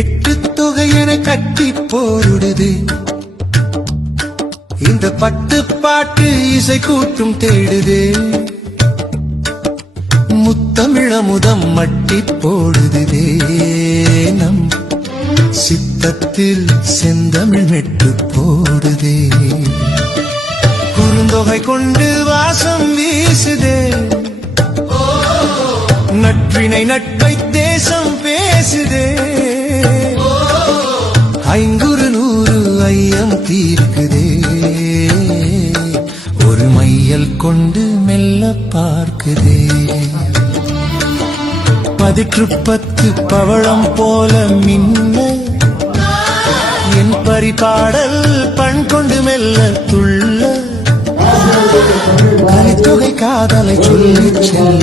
எட்டு தொகையென கட்டி போடுது இந்த பட்டு பாட்டு இசை கூட்டும் தேடுது. முத்தமிழமுதம் மட்டி போடுது நம் சித்தத்தில் செந்தமிழ் மெட்டு போடுதே. குறுந்தொகை கொண்டு வாசம் வீசுதே, நட்பினை நட்பை தேசம் பேசுதே. ஐங்குறு நூறு ஐயம் தீர்க்குதே, ஒரு மையல் கொண்டு மெல்ல பார்க்குதே. 10 பவளம் போல மின்ன என் பரிபாடல் பண் கொண்டு மெல்ல துள்ள. கலித்தொகை காதலை சொல்லி செல்ல,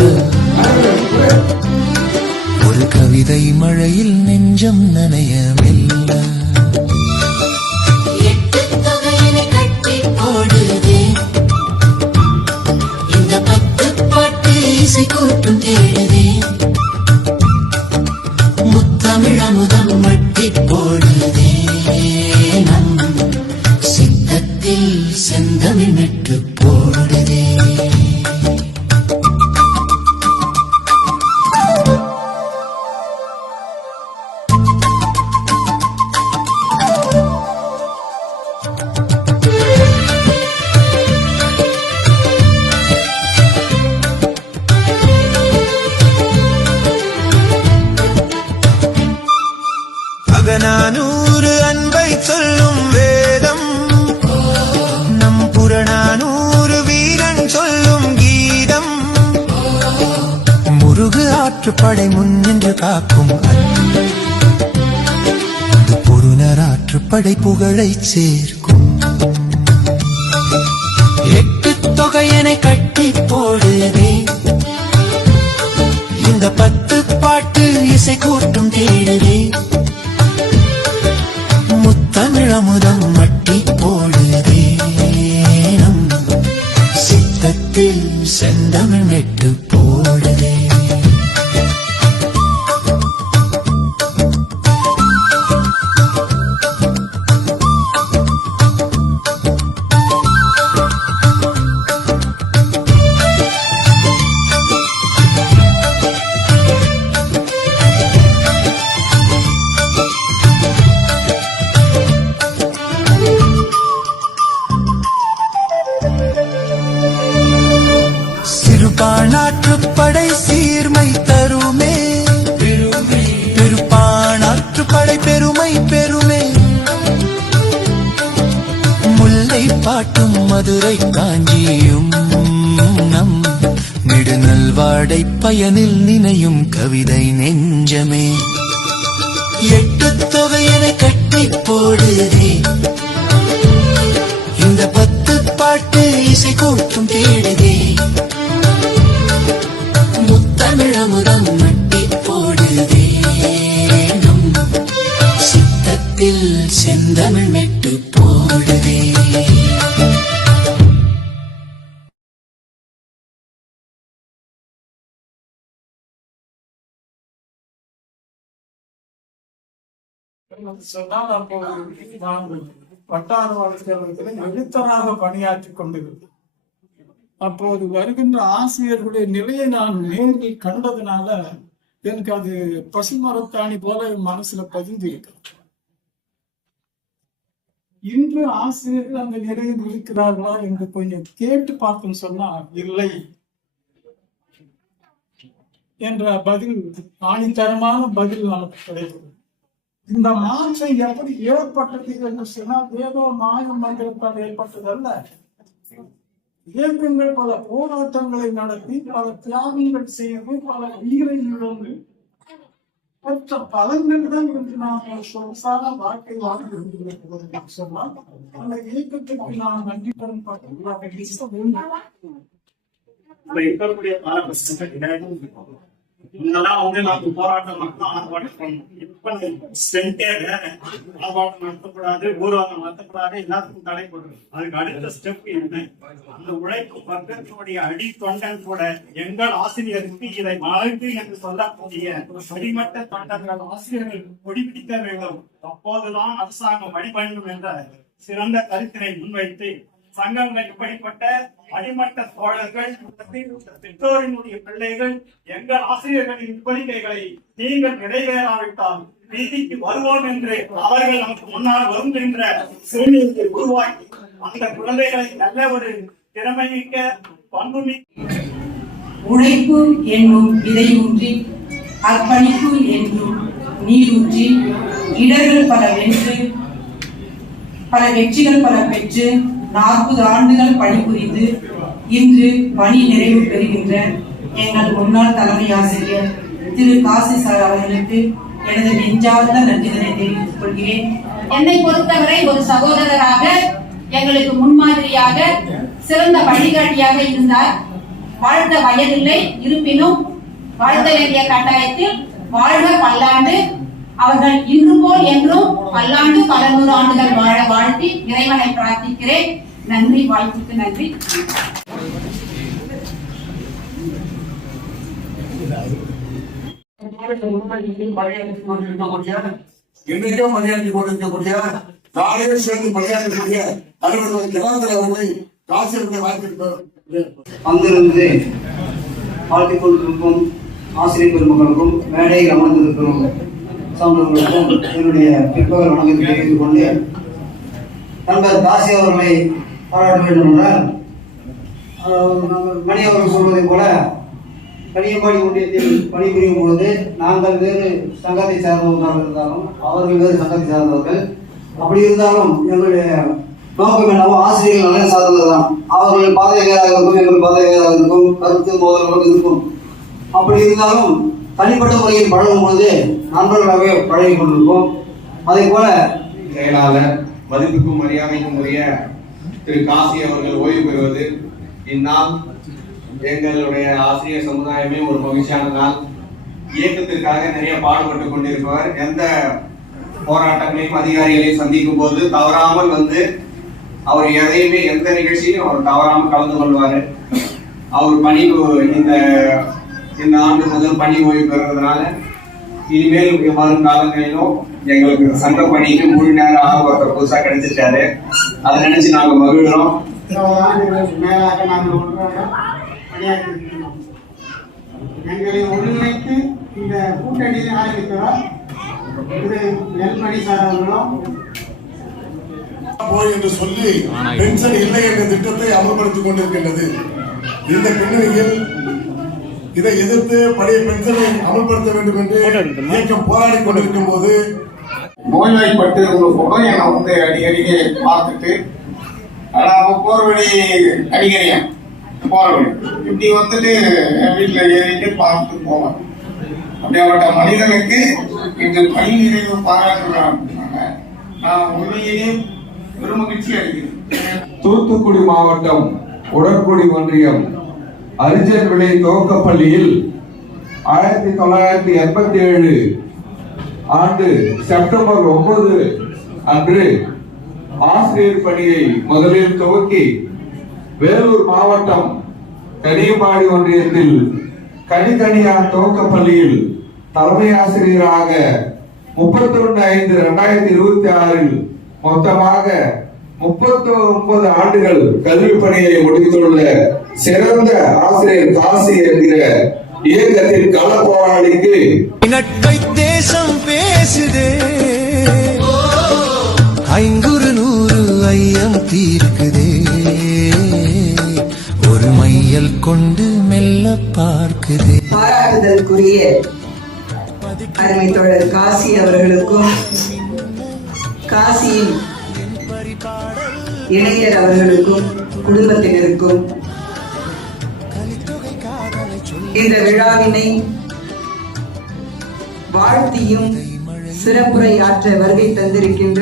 ஒரு கவிதை மழையில் நெஞ்சம் நனைய மெல்ல. இந்த 10 பாட்டு இசை கூட்டும் தேடுதே, முத்தமிழமுதம் மட்டி போடுதே நம் சித்தத்தில் செந்தமிழ் மெட்டு போடுதே. அகநானூறு அன்பை சொல்லும் வேதம், நம் புறநானூறு வீரன் சொல்லும் கீதம். முருகு ஆற்றுப்படை முன்னின்று காக்கும் அன்பு, பொருணர் ஆற்றுப்படை புகழை சேர்க்கும். 8 தொகையனை கட்டி போடுதே, இந்த 10 பாட்டு இசை கூட்டும் தேடுதே. முத்தமிழமுதம் மட்டி போடுதே நம் சித்தத்தில் செந்தமிழ் மெட்டு போடுதே. சிறுபாணாற்றுப்படை சீர்மை தருமே, பெருப்பாணாற்றுப்படை பெருமை பெருமே. முல்லை பாட்டும் மதுரை காஞ்சியும் நம் நெடுநல்வாடை பயனில் நினையும் கவிதை நெஞ்சமே. 8 தொகையனை கட்டி போடுதே, இந்த 10 பாட்டு இசை கூட்டும் தேடுதே. முத்தமிழமுதம் மட்டி போடுதே நம் சித்தத்தில் செந்தமிழ் மெட்டு போடுதே. சொன்னால் அப்போ நான் வட்டார வழக்கறிஞர்கள் எழுத்தராக பணியாற்றிக் கொண்டிருந்தேன். அப்போது வருகின்ற ஆசிரியர்களுடைய நிலையை நான் நேரில் கண்டதுனால எனக்கு அது பசுமரத்தாணி போல மனசுல பதிந்து இருக்கிறது. இன்று ஆசிரியர்கள் அந்த நிலையில் இருக்கிறார்களா என்று கொஞ்சம் கேட்டு பார்க்கும் சொன்னா இல்லை என்ற பதில், ஆணித்தரமான பதில் நமக்கு கிடைக்கிறது. இந்த மாற்றம் எப்படி ஏற்பட்டது என்று சொன்னால் ஏதோ மாய மந்திரத்தால் ஏற்பட்டதல்ல. இயக்கங்கள் பல போராட்டங்களை நடத்தி, பல தியாகங்கள் செய்து, பல உயிரை இழந்து பெற்ற பலன்கள் தான் இன்று நாம் சொற்சார வாழ்க்கை வாழ்ந்து கொண்டிருக்கிறோம் சொன்னால் அந்த இயக்கத்திற்கு நாம் நன்றி பெறும் இதெல்லாம் நம்ம போராட்டம் மட்டும் ஆர்ப்பாட்டம் பண்ணணும். இப்ப ஸ்ட்ரென்த்தே வேற. ஆர்ப்பாட்டம் நடத்தக்கூடாது, ஊர்வலம் நடத்தக்கூடாது, எல்லாத்துக்கும் தடை போடுறது. அதுக்கு அடுத்த ஸ்டெப் என்ன? அந்த உழைப்பு வர்க்கத்தினுடைய அடி தொண்டன் கூட எங்கள் ஆசிரியருக்கு இதை வாழ்த்து என்று சொல்லக்கூடிய அடிமட்ட தொண்டர்கள் ஆசிரியர்கள் கொடிபிடிக்க வேண்டும். அப்போதுதான் அரசாங்கம் வழிபண்ணும் என்ற சிறந்த கருத்தினை முன்வைத்து சங்கங்கள் இப்படிப்பட்ட அடிமட்ட தோழர்கள், பெற்றோரினுடைய பிள்ளைகள் எங்கள் ஆசிரியர்களின் கோரிக்கைகளை நீங்கள் நிறைவேறாவிட்டால் வீதிக்கு வருவோம் என்று அவர்கள் நமக்கு முன்னால் வருகின்ற சூழ்நிலையை உருவாக்கி அந்த குழந்தைகளை நல்ல ஒரு திறமைமிக்க பண்புமிக்க உழைப்பு என்னும் விதையூன்றி அர்ப்பணிப்பு என்னும் நீரூற்றி இடர்கள் பல வென்று பல வெற்றிகள் பல பெற்று 40 ஆண்டுகள் பணிபுரிந்து இன்று பணி நிறைவு பெறுகின்ற எங்கள் முன்னாள் தலைமை ஆசிரியர் திரு காசி சார் அவர்களுக்கு எனது நெஞ்சார்ந்த நன்றிகளை தெரிவித்துக் கொள்கிறேன். என்னை பொறுத்தவரை ஒரு சகோதரராக எங்களுக்கு முன்மாதிரியாக சிறந்த வழிகாட்டியாக இருந்தார். வாழ்த்த வயதில்லை, இருப்பினும் வாழ்த்த வேண்டிய கட்டாயத்தில் வாழ்க பல்லாண்டு. அவர்கள் இன்று போல் என்றும் பல்லாண்டு பல 100 ஆண்டுகள் வாழ வாழ்த்தி இறைவனை பிரார்த்திக்கிறேன். நன்றி, வாய்ப்புக்கு நன்றி. இன்றைக்கும் மரியாதை கொண்டிருக்கக்கூடிய நாளையே சேர்ந்து மரியாதைக்கூடிய அலுவலர் ஜனார்தன் அவர்களை காசியர்களை வாழ்த்திருக்கிறோம். அங்கிருந்து வாழ்த்திக் கொண்டிருக்கும் ஆசிரியர் பெருமக்களுக்கும் மேடையில் அமர்ந்திருக்கிறோம் சான்றோர்களுக்கும் என்னுடைய பிற்பகல் வணக்கத்தை தெரிவித்துக் கொண்டு நண்பர் காசி அவர்களை பாராட்ட வேண்டும் என்றால் மணி அவர்கள் சொல்வதை போல கனியம்பாடி ஒன்றியத்தில் பணிபுரியும் பொழுது நாங்கள் வேறு சங்கத்தை சார்ந்தவர்களாக இருந்தாலும் அவர்கள் வேறு சங்கத்தை சார்ந்தவர்கள். அப்படி இருந்தாலும் எங்களுடைய நோக்கம் என்னவோ ஆசிரியர்கள் நலன் சார்ந்ததுதான். அவர்கள் பாதை வேறாக இருக்கும், எங்கள் பாதை வேறாக இருக்கும், கருத்து மோதல்களும் இருக்கும். அப்படி இருந்தாலும் தனிப்பட்ட முறையில் பழகும் பொழுது நண்பர்களாகவே பழகி கொண்டிருப்போம். அதே போல செயலாளர் மதிப்புக்கும் மரியாதைக்கும் உரிய திரு காசி அவர்கள் ஓய்வு பெறுவது இந்நாள் எங்களுடைய ஆசிரியர் சமுதாயமே ஒரு மகிழ்ச்சியான நாள். இயக்கத்திற்காக நிறைய பாடுபட்டு கொண்டிருப்பவர். எந்த போராட்டங்களையும் அதிகாரிகளையும் சந்திக்கும் போது தவறாமல் அவர் எதையுமே எந்த நிகழ்ச்சியும் அவர் தவறாமல் கலந்து கொள்வார். அவர் பணி இந்த ஆண்டு முதல் பணி ஓய்வு பெறுவதனால இனிமேல் வரும் காலங்களிலும் எங்களுக்கு சங்க பணிக்கு முழு நேரம் ஒருத்தர் புதுசா கிடைச்சிருக்காரு. அதை நினைச்சு நாங்க மகிழ்கிறோம். மேலாக நாங்கள் ஒன்றாக பணியாற்றியிருக்கிறோம். எங்களை ஒருங்கிணைத்து இந்த கூட்டணியை ஆரம்பித்தவர் திரு நெல்மணி சார் அவர்களும் போய் என்று சொல்லி பென்ஷன் இல்லை என்ற திட்டத்தை அமல்படுத்திக் கொண்டிருக்கின்றது. இந்த பின்னணியில் இதை எதிர்த்து பழைய பென்ஷனை அமல்படுத்த வேண்டும் என்று இயக்கம் போராடி கொண்டிருக்கும் போது நோய்வாய்ப்பட்டு கூட என்னை அடிக்கடி பார்த்துட்டு போர்வழி அடிக்கடியும் போர்வழி இப்படி என் வீட்டில் ஏறிட்டு பார்த்துட்டு போவேன். அப்படியாப்பட்ட மனிதனுக்கு இன்று பணி நிறைவு பாராட்டுறாங்க. நான் உண்மையிலேயே பெருமகிழ்ச்சி அடைகிறேன். தூத்துக்குடி மாவட்டம் உடற்குடி ஒன்றியம் அரிஜன் விளை துவக்கப்பள்ளியில் 1987 ஆண்டு செப்டம்பர் 9 அன்று ஆசிரியர் பணியை முதலில் துவக்கி வேலூர் மாவட்டம் கனியம்பாடி ஒன்றியத்தில் கனிதனியார் துவக்கப்பள்ளியில் தலைமை ஆசிரியராக 31/5/2026 மொத்தமாக 39 ஆண்டுகள் கல்வி பணியை முடித்துள்ள சிறந்த ஆசிரியர் காசி என்கிற இயக்கத்தின் கள போராளிக்கு நட்பை தேசம் பேசுதே, 500 ஐயம் தீர்க்குதே, ஒரு மையல் கொண்டு மெல்ல பார்க்குதே. பாராட்டுதலுக்குரிய அருமை தோழர் காசி அவர்களுக்கும் காசியின் இளைஞர் அவர்களுக்கும் குடும்பத்தினருக்கும் இந்த விழாவினை வாழ்த்தியும் சிறப்புரை ஆற்ற வருகை தந்திருக்கின்ற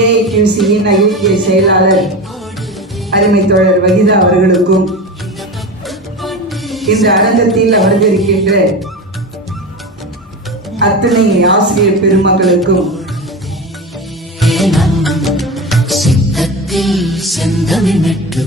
ஏஐடியூசியின் ஐக்கிய செயலாளர் அருமை தோழர் வகிதா அவர்களுக்கும் இந்த அரங்கத்தில் அமர்ந்திருக்கின்ற அத்தனை ஆசிரியர் பெருமக்களுக்கும் நம் சித்தத்தில் செந்தமிழ் மெட்டு